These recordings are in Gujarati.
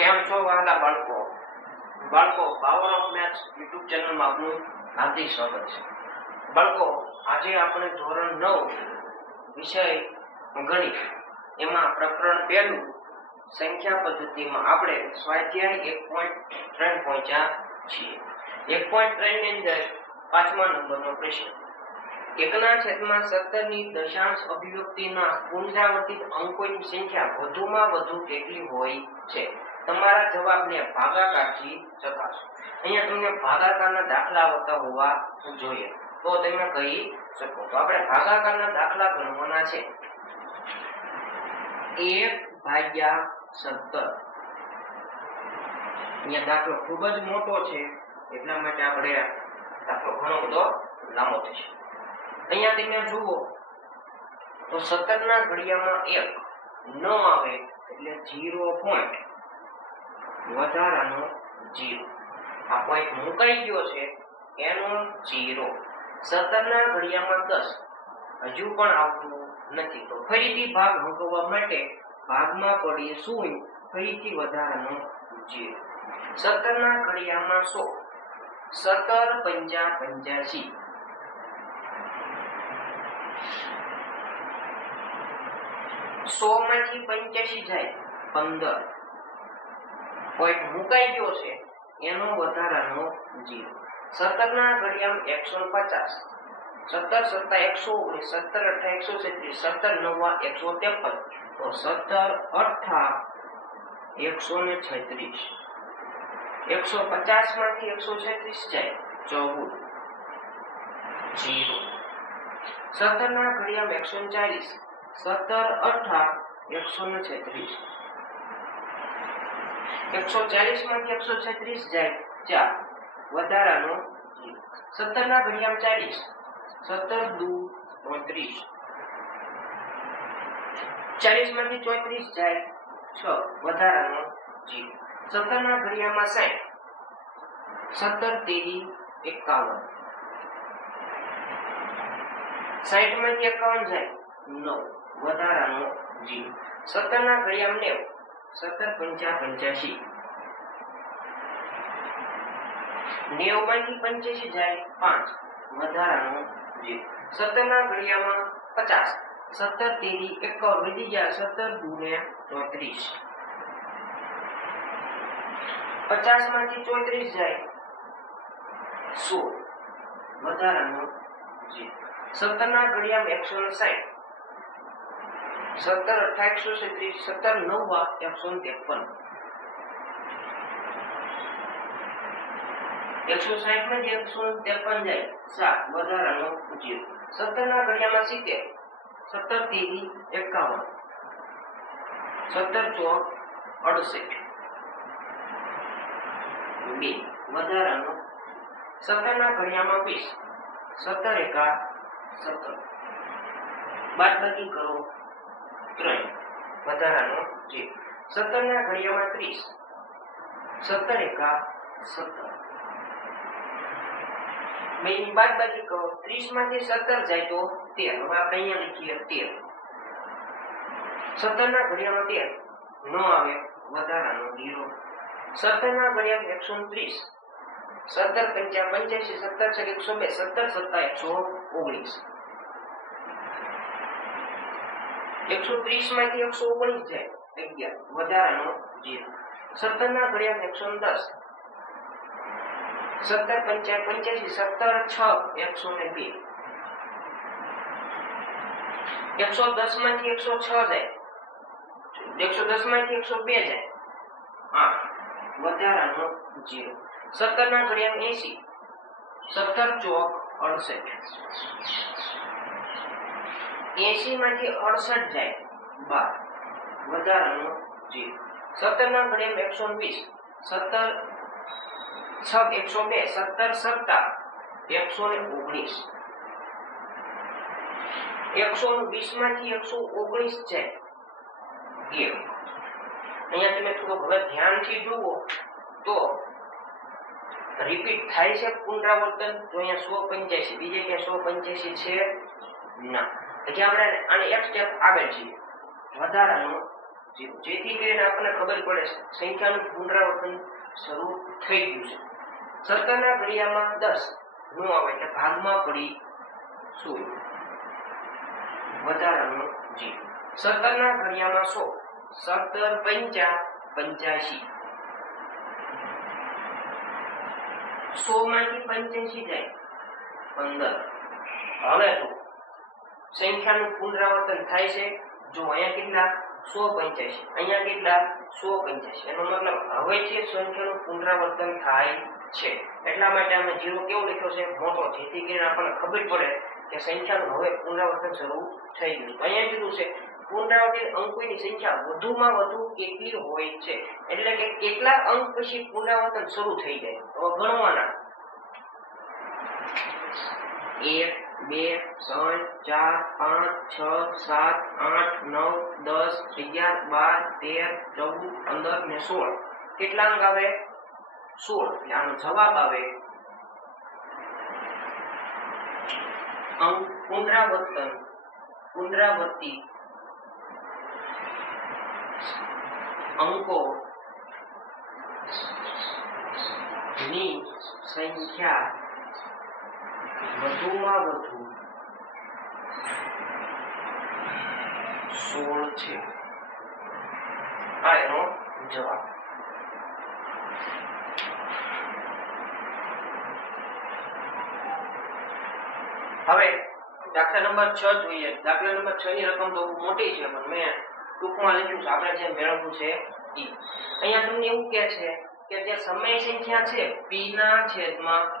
કેમ છો વહાલા બાળકો? પાવર ઓફ મેથ્સ યુટ્યુબ ચેનલમાં આપનું હાર્દિક સ્વાગત છે. બાળકો, આજે આપણે ધોરણ 9 વિષય ગણિત એમાં પ્રકરણ 1 સંખ્યા પદ્ધતિમાં આપણે સ્વાધ્યાય 1.3 પહોંચ્યા છીએ. 1.3 ની અંદર 5મા નંબરનો પ્રશ્ન. 1/17 ની દશાંશ અભિવ્યક્તિના પુનરાવર્તિત અંકોની સંખ્યા વધુમાં વધુ કેટલી હોય છે? તમારા જવાબને ભાગાકારથી ચકાસો. અહીંયા તમને ભાગાકારના દાખલા આવતા હોવા જોઈએ તો તમે કહી શકો. તો આપણે ભાગાકારના દાખલા ગણવાના છે. 1/17. અહીંયા દાખલો ખૂબ જ મોટો છે એટલા માટે આપણે દાખલો ઘણો બધો લાંબો થશે. અહીંયા તમે જુઓ તો 17 ના ઘડિયામાં 1 ન આવે એટલે 0 પોઈન્ટ વધારાનો 0. આ પોઈન્ટ મુકાઈ ગયો છે એનો 0. 17 ના ઘડિયામાં 10 હજુ પણ આવતું નથી તો ફરીથી ભાગ મૂકવા માટે ભાગમાં પડી શૂન્ય, ફરીથી વધારાનો 0. 17 ના ઘડિયામાં 100 17 પંચા 85. 100 માંથી 85 જાય 15. પોઈન્ટ મુકાઈ ગયો છે એનો વધારાનો 0. 17 ના ઘડિયામાં 150 17 7 119 17 8 136 17 9 136 તો 17 8 136 150 માંથી 136 જાય 14 0. 17 ના ઘડિયામાં 140 17 8 136 140 માંથી 136 જાય 4 વધારાનો 0. 17 ના ઘડિયામાં 40 17 2 35 40 માંથી 34 જાય 6 વધારાનો 0. 17 ના ઘડિયામાં 60 17 3 51 60 માંથી 51 જાય 9 વધારાનો 0. 17 ના ઘડિયામાં 90 17 પંચા 85 90 માંથી 85 જાય 5 વધારાનો 0. 17 ના ઘડિયામાં 50 17 3 51 વધી જાય 17 2 34 50 માંથી 34 જાય 16 વધારાનો 0. 17 ના ઘડિયામાં 160 17 8 136 17 9 153 160 માંથી 153 જાય 7 વધારાનો 0. 17 ના ઘડિયામાં 70 17 3 51 17 4 68 2 વધારાનો 17 ના ઘડિયામાં 20 17 1 17 બાદબાકી કરો 3 વધારાનો 0. 17 ના ઘડિયામાં 30 17 1 17 બેની બાદબાકી કરો 30 માંથી 17 જાય તો 13. હવે આપણે અહીંયા લખીએ 13. 17 ના ઘડિયામાં 13 ન આવે વધારાનો 0. 17 ના ઘડિયામાં 130 17 પંચા 85 17 6 102 17 7 119 130 માંથી 119 જાય 11 વધારાનો 0. 17 ના ઘડિયામાં 110 17 પંચા 85 17 6 102 110 માંથી 106 જાય 110 માંથી 102 જાય 8 વધારાનો 0. 17 ના ઘડિયામાં 80 17 4 68 80 માંથી 68 જાય 12 વધારાનો 0. 17 ના ઘડિયામાં 120 17 6 102 17 7 119 120 માંથી 119 જાય 1. અહીંયા તમે થોડું હવે ધ્યાનથી જુઓ તો રિપીટ થાય છે પુનરાવર્તન. તો અહીંયા 185 બીજે ક્યાં 185 છે ના. પછી આપણે આને એક સ્ટેપ આગળ છીએ. વધારાનો જેથી કરીને આપણને ખબર પડે સંખ્યાનું પુનરાવર્તન શરૂ થઈ ગયું છે. 17 ના ઘડિયામાં 10 નો આવે એટલે ભાગમાં પડી 16 વધારાનો 0. 17 ના ઘડિયામાં 100 17 પંચા 85 100 માંથી 85 જાય 15. હવે તો સંખ્યાનું પુનરાવર્તન થાય છે. જો અહીંયા કેટલા 185 અહીંયા કેટલા 185 એનો મતલબ હવે છે સંખ્યાનું પુનરાવર્તન થાય છે. એટલા માટે અમે 0 કેવો લખ્યો છે મોટો, જેથી કરીને આપણને ખબર પડે કે સંખ્યાનું હવે પુનરાવર્તન શરૂ થઈ ગયું. તો અહીંયા કીધું છે પુનરાવર્તિત અંકોની સંખ્યા વધુમાં વધુ કેટલી હોય છે, એટલે કે કેટલા અંક પછી પુનરાવર્તન શરૂ થઈ જાય. હવે ગણવાના 1 2 3 4 5 6 7 8 9 10 11 12 13 14 15 ને 16. કેટલા અંક આવે 16. એટલે આનો જવાબ આવે અંક પુનરાવર્તિત અંકો ની સંખ્યા વધુમાં વધુ 16 છે. આ એનો જવાબ. હવે દાખલા નંબર 6 જોઈએ. દાખલા નંબર 6 ની રકમ તો મોટી છે, પણ મેં ટૂંકમાં લખ્યું છે. આપણે જે મેળવવું છે અહીંયા તમને એવું કહે છે કે જે સમય સંખ્યા છે p ના છેદમાં q,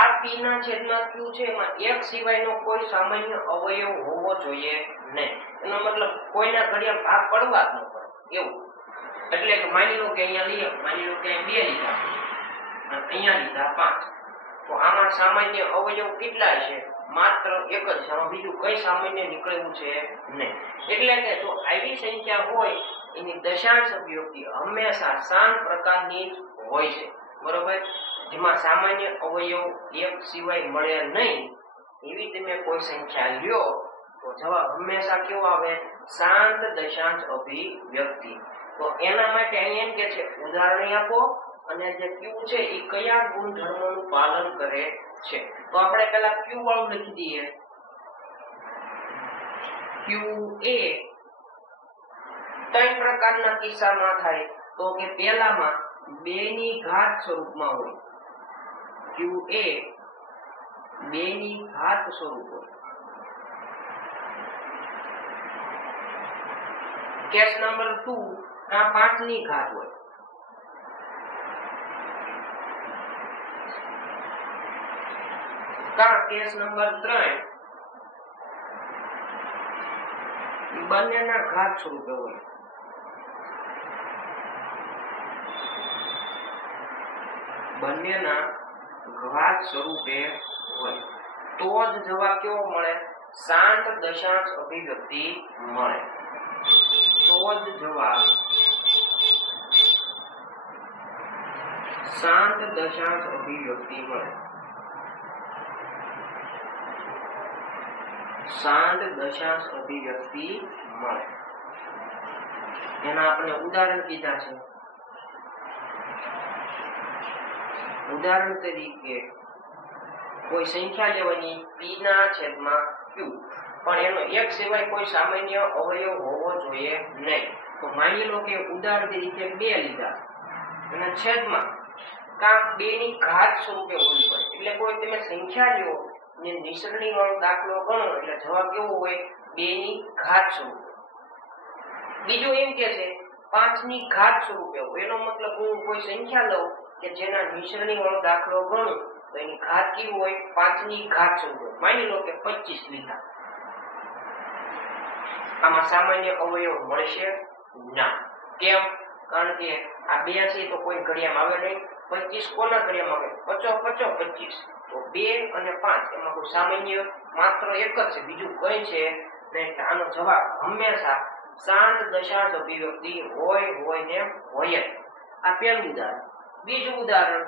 આ p ના છેદમાં q છે એમાં એક સિવાયનો કોઈ સામાન્ય અવયવ હોવો જોઈએ નહીં. એનો મતલબ કોઈના ઘડિયા ભાગ પડવા જ ન પડે એવું. એટલે કે માની લો કે અહીંયા લઈએ, માની લો કે 2 લીધા અને અહીંયા લીધા 5, તો આમાં સામાન્ય અવયવ કેટલા છે? માત્ર એક જ છે. આમાં બીજું કઈ સામાન્ય નીકળેલું છે નહીં. એટલે કે જો આવી સંખ્યા હોય એની દશાંશ અભિવ્યક્તિ હંમેશા શાંત પ્રકારની હોય છે, બરોબર? જેમાં સામાન્ય અવયવ એક સિવાય મળે નહીં એવી તમે કોઈ સંખ્યા લ્યો તો જવાબ હંમેશા કેવો આવે? શાંત દશાંશ અભિવ્યક્તિ. તો એના માટે અહીંયા એમ કે છે ઉદાહરણ આપો અને જે q છે એ કયા ગુણધર્મોનું પાલન કરે છે. તો આપણે પહેલા q વાળું લખી દઈએ. q એ 3 પ્રકારના કિસ્સામાં થાય. તો કે પહેલામાં 2 ની ઘાત સ્વરૂપમાં હોય. q એ 2 ની ઘાત સ્વરૂપ હોય. કેસ નંબર 2 આ 5 ની ઘાત હોય. કેસ નંબર 3 બંનેના ઘાત સ્વરૂપે હોય. બંનેના ઘાત સ્વરૂપે હોય તો જ જવાબ કેવો મળે? શાંત દશાંશ અભિવ્યક્તિ મળે. તો જ જવાબ શાંત દશાંશ અભિવ્યક્તિ મળે. શાંત દશાંશ અભિવ્યક્તિ મળે. એના આપણે ઉદાહરણ કીધા છે. ઉદાહરણ તરીકે કોઈ સંખ્યા લેવાની p ના છેદમાં q, પણ એનો એક સિવાય કોઈ સામાન્ય અવયવ હોવો જોઈએ નહીં. તો માની લો કે ઉદાહરણ તરીકે 2 લીધા અને છેદમાં કાં 2 ની ઘાત સ્વરૂપે હોવી પડે. એટલે કોઈ તમે સંખ્યા લ્યો ને નિસરણી વાળો દાખલો ગણો એટલે જવાબ કેવો હોય? 2 ની ઘાત સ્વરૂપે. બીજું એમ કે છે 5 ની ઘાત સ્વરૂપે હોય. એનો મતલબ હું કોઈ સંખ્યા લઉં કે જેના નિસરણી વાળો દાખલો ગણું તો એની ઘાત કેવી હોય? 5 ની ઘાત સ્વરૂપે. માની લો કે 25 લીધા. આમાં સામાન્ય અવયવ મળશે ના. કેમ? કારણ કે આ 2 છે તો કોઈ ઘડિયામાં આવે નહીં. 25 કોના ઘડિયામાં આવે? 50 50 25. તો 2 અને 5 એમાં કોઈ સામાન્ય માત્ર એક જ છે, બીજું કઈ છે નહીં. આનો જવાબ હંમેશા શાંત દશાંશ અભિવ્યક્તિ હોય ને હોય જ. આ પહેલું ઉદાહરણ. બીજું ઉદાહરણ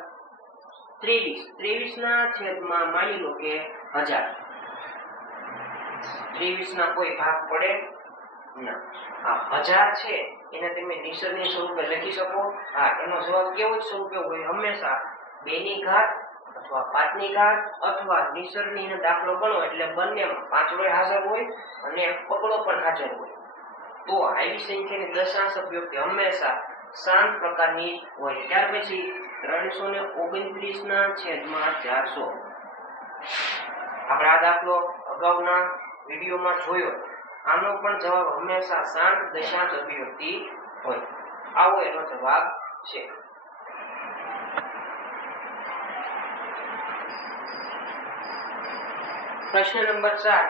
23 ના છેદમાં માની લો કે 1000. 23 ના કોઈ ભાગ પડે ના. આ 1000 છે એને તમે નિસરણી સ્વરૂપે લખી શકો. હા, એનો જવાબ કેવો જ સ્વરૂપે હોય? હંમેશા 2 ની ઘાત અથવા 5 ની ઘાત અથવા નિસરણીનો દાખલો ગણો એટલે બંનેમાં પાંચડો હાજર હોય અને પકડો પણ હાજર હોય. તો આવી સંખ્યાની દશાંશ અભિવ્યક્તિ હંમેશા શાંત પ્રકારની હોય. ત્યાર પછી 329 ના છેદમાં 400. આપણે આ દાખલો અગાઉના વિડીયોમાં જોયો. આનો પણ જવાબ હંમેશા શાંત દશાંશ અભિવ્યક્તિ હોય. આવો એનો જવાબ છે. પ્રશ્ન નંબર 4.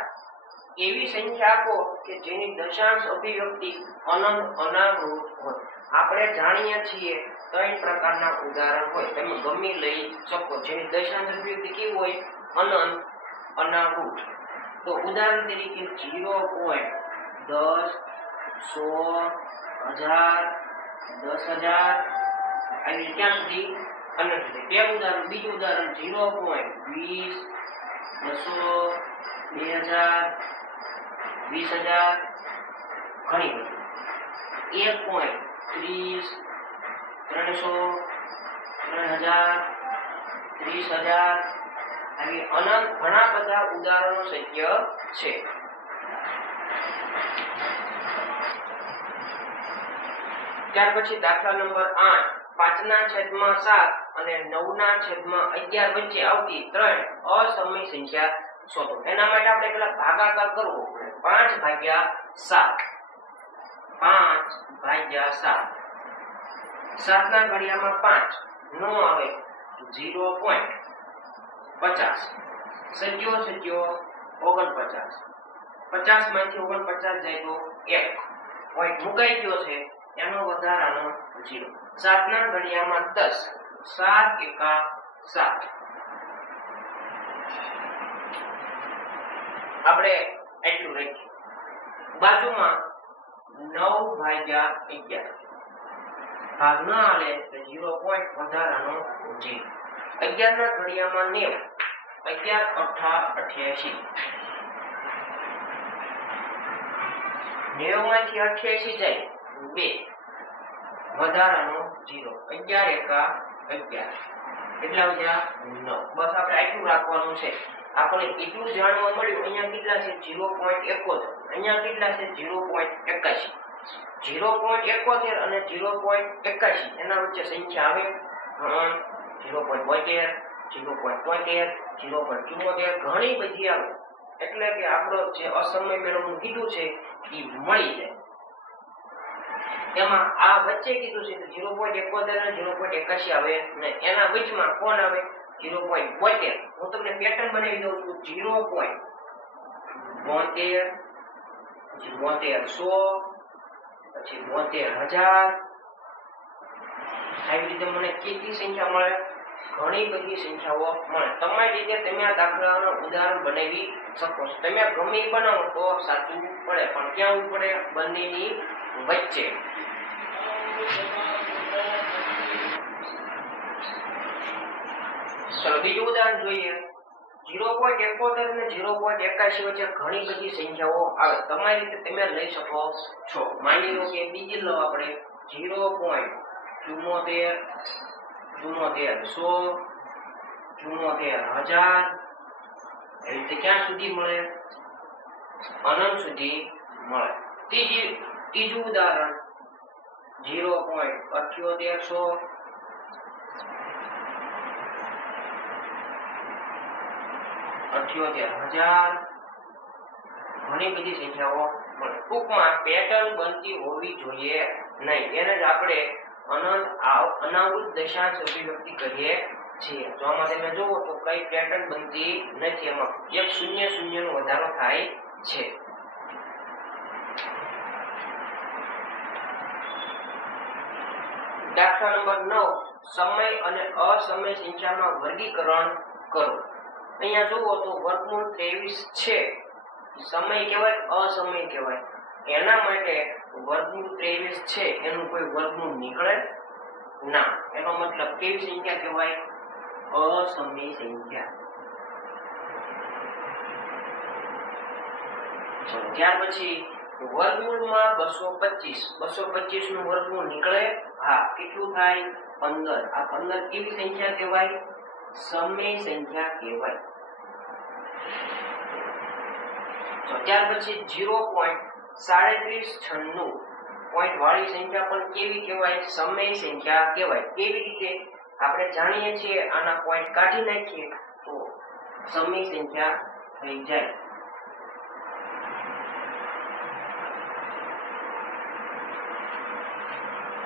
એવી સંખ્યા આપો કે જેની દશાંશ અભિવ્યક્તિ અનંત અનાવૃત હોય. આપણે જાણીએ છીએ 3 પ્રકારના ઉદાહરણ હોય. તમે ગમે લઈ શકો. જેની દશાંશ અભિવ્યક્તિ કેવી હોય? અનંત અનાવૃત. તો ઉદાહરણ તરીકે 0.10 100 1000 10000 આવી ક્યાં સુધી અનંત સુધી. પહેલું ઉદાહરણ. બીજું ઉદાહરણ 0.20 200 2000 20000 ઘણી બધી. 1.30 300 3000 30000 આવી અનંત ઘણા બધા ઉદાહરણો શક્ય છે. ત્યાર પછી દાખલા નંબર 8. 5 ના છેદમાં 7 અને 9 ના છેદમાં 11 વચ્ચે આવતી 3 અસમય સંખ્યા શોધો. એના માટે આપણે પેલા ભાગાકાર કરવો. 5 ભાગ્યા 7 5 ભાગ્યા 7. 7 ના ઘડિયામાં 5 નો આવે 0.50. સત્યો 49. 50 માંથી 49 જાય તો 1 પોઈન્ટ મુકાઈ ગયો છે. એનો વધારાનો 0. 7 ના ઘડિયામાં 10 7 એકા 7. આપણે એટલું રાખીએ. બાજુમાં 9 ભાગ્યા 11 ભાગ ન આલે તો 0 પોઈન્ટ વધારાનો 0. 11 ના ઘડિયામાં 90 11 8 88. 90 માંથી 88 જાય 2 વધારાનો 0. 11 એકા 11 કેટલા વધ્યા 9. બસ આપણે આટલું રાખવાનું છે. આપણે એટલું જાણવા મળ્યું. અહીંયા કેટલા છે 0.71. અહીંયા કેટલા છે 0.81. 0.71 અને 0.81 એના વચ્ચે સંખ્યા આવે 0.72 0.73 0.74 ઘણી બધી આવે. એટલે કે આપણો જે અસમય મેળવવાનું કીધું છે એ મળી જાય. એમાં આ વચ્ચે કીધું છે 0.71 અને 0.81 આવે ને એના વચમાં કોણ આવે 0.72. હું તમને પેટર્ન બનાવી દઉં છું. 0.72 પછી 72 પછી 72000 આવી રીતે મને કેટલી સંખ્યા મળે? ઘણી બધી સંખ્યાઓ મળે. તમારી રીતે તમે આ દાખલાનું ઉદાહરણ બનાવી શકો છો. તમે ગમે એ બનાવો તો સાચું પડે, પણ ક્યાં પડે? બંનેની વચ્ચે. ચલો બીજું ઉદાહરણ જોઈએ. 0.71 અને 0.81 વચ્ચે ઘણી બધી સંખ્યાઓ આવે. તમારી રીતે તમે લઈ શકો છો. માની લો કે બીજી લો આપણે 0.74 100 74000 એ રીતે ક્યાં સુધી મળે? અનંત સુધી મળે. ત્રીજું ઉદાહરણ 0.78 78000 ઘણી બધી સંખ્યાઓ મળે. ટૂંકમાં પેટર્ન બનતી હોવી જોઈએ નહીં. એને જ આપણે અનંત અનાવૃત દશાંશ અભિવ્યક્તિ કરીએ છીએ. જો આમાં તમે જુઓ તો કઈ પેટર્ન બનતી નથી. એમાં એક 0 નો વધારો થાય છે. દાખલા નંબર 9. સમય અને અસમય સંખ્યામાં વર્ગીકરણ કરો. અહીંયા જુઓ તો વર્ગમૂળ 23 છે. સમય કહેવાય અસમય કહેવાય? એના માટે વર્ગમૂળ 23 છે એનું કોઈ વર્ગમૂળ નીકળે ના. એનો મતલબ કેવી સંખ્યા કહેવાય? અસમય સંખ્યા. ચલો ત્યાર પછી વર્ગમૂળમાં 225, 225 નું વર્ગમૂળ નીકળે, હા, કેટલું થાય? 15. આ 15 કેવી સંખ્યા કહેવાય? સમય સંખ્યા કહેવાય. તો ત્યાર પછી 0.3796 પોઈન્ટ વાળી સંખ્યા પણ કેવી કહેવાય? સમય સંખ્યા કહેવાય. કેવી રીતે? આપણે જાણીએ છીએ, આના પોઈન્ટ કાઢી નાખીએ તો સમય સંખ્યા થઈ જાય.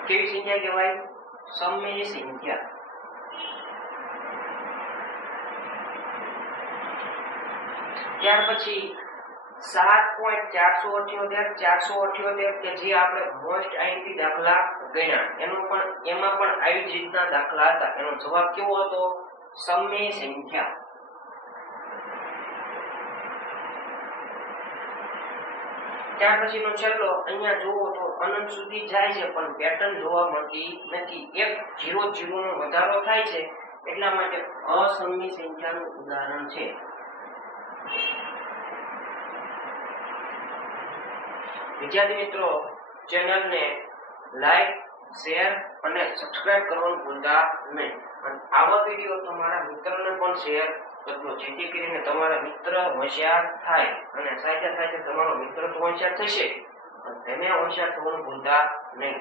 કેવી સંખ્યા કહેવાય? સમય સંખ્યા. ત્યાર પછી 7.478 કે જે આપણે મોસ્ટ આઈએમપી દાખલા ગણ્યા, એમાં પણ આવી જ રીતના દાખલા હતા. એનો જવાબ કેવો હતો? સમય સંખ્યા. ત્યાર પછીનો છેલ્લો, અહીંયા જુઓ તો અનંત સુધી જાય છે પણ પેટર્ન જોવા મળતી નથી. એક 0 0 નો વધારો થાય છે, એટલા માટે અસમય સંખ્યાનું ઉદાહરણ છે. વિદ્યાર્થી મિત્રો, ચેનલને લાઈક, શેર અને સબસ્ક્રાઇબ કરવાનું ભૂલતા નહીં. અને આવા વિડીયો તમારા મિત્રોને પણ શેર કરજો, જેથી કરીને તમારા મિત્ર હોશિયાર થાય અને સાથે સાથે તમારો મિત્ર તો હોશિયાર થશે અને તમે હોશિયાર થવાનું ભૂલતા નહીં.